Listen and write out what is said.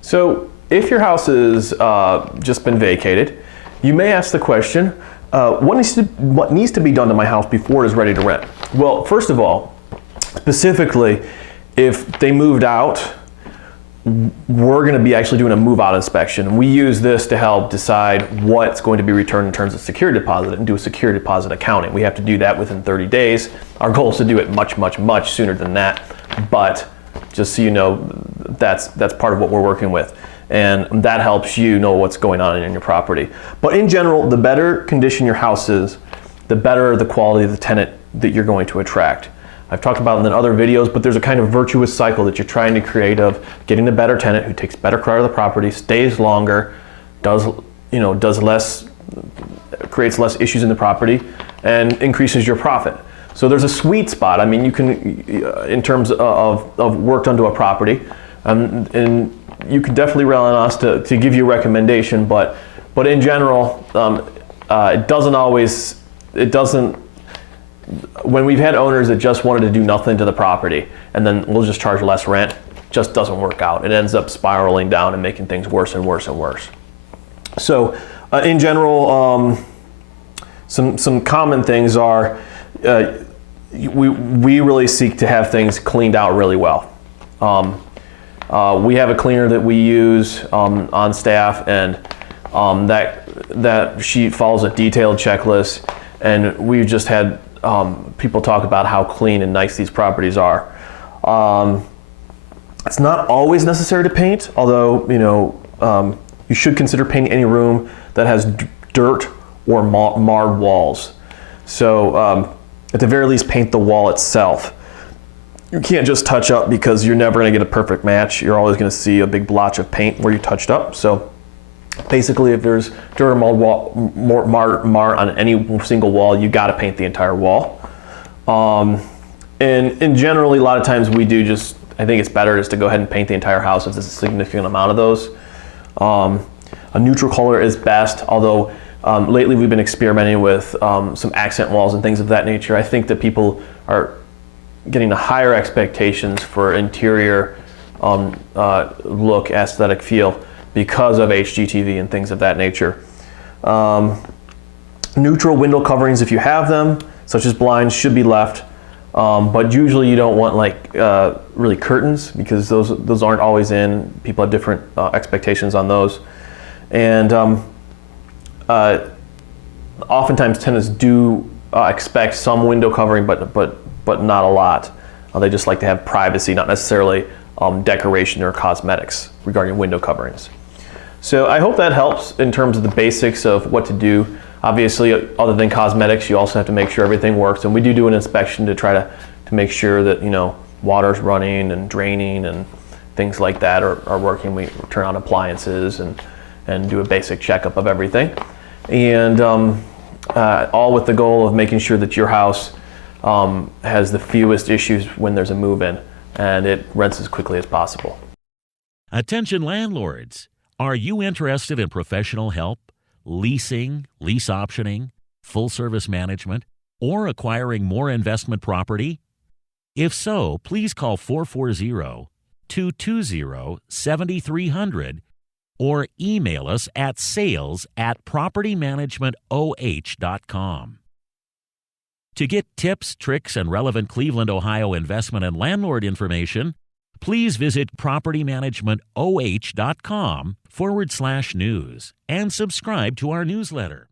So if your house has just been vacated, you may ask the question, what needs to be done to my house before it is ready to rent? Well, first of all, specifically, if they moved out, we're going to be actually doing a move-out inspection. We use this to help decide what's going to be returned in terms of security deposit and do a security deposit accounting. We have to do that within 30 days. Our goal is to do it much sooner than that, but just so you know, that's part of what we're working with. And that helps you know what's going on in your property. But in general, the better condition your house is, the better the quality of the tenant that you're going to attract. I've talked about it in other videos, but there's a kind of virtuous cycle that you're trying to create of getting a better tenant who takes better care of the property, stays longer, creates less issues in the property, and increases your profit. So there's a sweet spot. I mean, you can, in terms of work done to a property, and you can definitely rely on us to give you a recommendation, but in general, it doesn't, when we've had owners that just wanted to do nothing to the property and then we'll just charge less rent, just doesn't work out. It ends up spiraling down and making things worse and worse and worse. So in general, some common things are, we really seek to have things cleaned out really well. We have a cleaner that we use on staff, and that sheet follows a detailed checklist, and we've just had people talk about how clean and nice these properties are. It's not always necessary to paint, although you should consider painting any room that has dirt or marred walls. So at the very least, paint the wall itself. You can't just touch up, because you're never going to get a perfect match. You're always going to see a big blotch of paint where you touched up. So basically, if there's dirt or mar on any single wall, you got to paint the entire wall. And generally, a lot of times we do I think it's better just to go ahead and paint the entire house if there's a significant amount of those. A neutral color is best, although lately we've been experimenting with some accent walls and things of that nature. I think that people are getting the higher expectations for interior look, aesthetic feel, because of HGTV and things of that nature. Neutral window coverings, if you have them, such as blinds, should be left, but usually you don't want really curtains, because those aren't always in. People have different expectations on those, and oftentimes tenants do expect some window covering, but not a lot. They just like to have privacy, not necessarily decoration or cosmetics regarding window coverings. So I hope that helps in terms of the basics of what to do. Obviously, other than cosmetics, you also have to make sure everything works, and we do an inspection to try to make sure that water's running and draining and things like that are working. We turn on appliances and do a basic checkup of everything, and all with the goal of making sure that your house has the fewest issues when there's a move-in, and it rents as quickly as possible. Attention landlords, are you interested in professional help, leasing, lease optioning, full-service management, or acquiring more investment property? If so, please call 440-220-7300 or email us at sales@propertymanagementoh.com. To get tips, tricks, and relevant Cleveland, Ohio investment and landlord information, please visit propertymanagementoh.com/news and subscribe to our newsletter.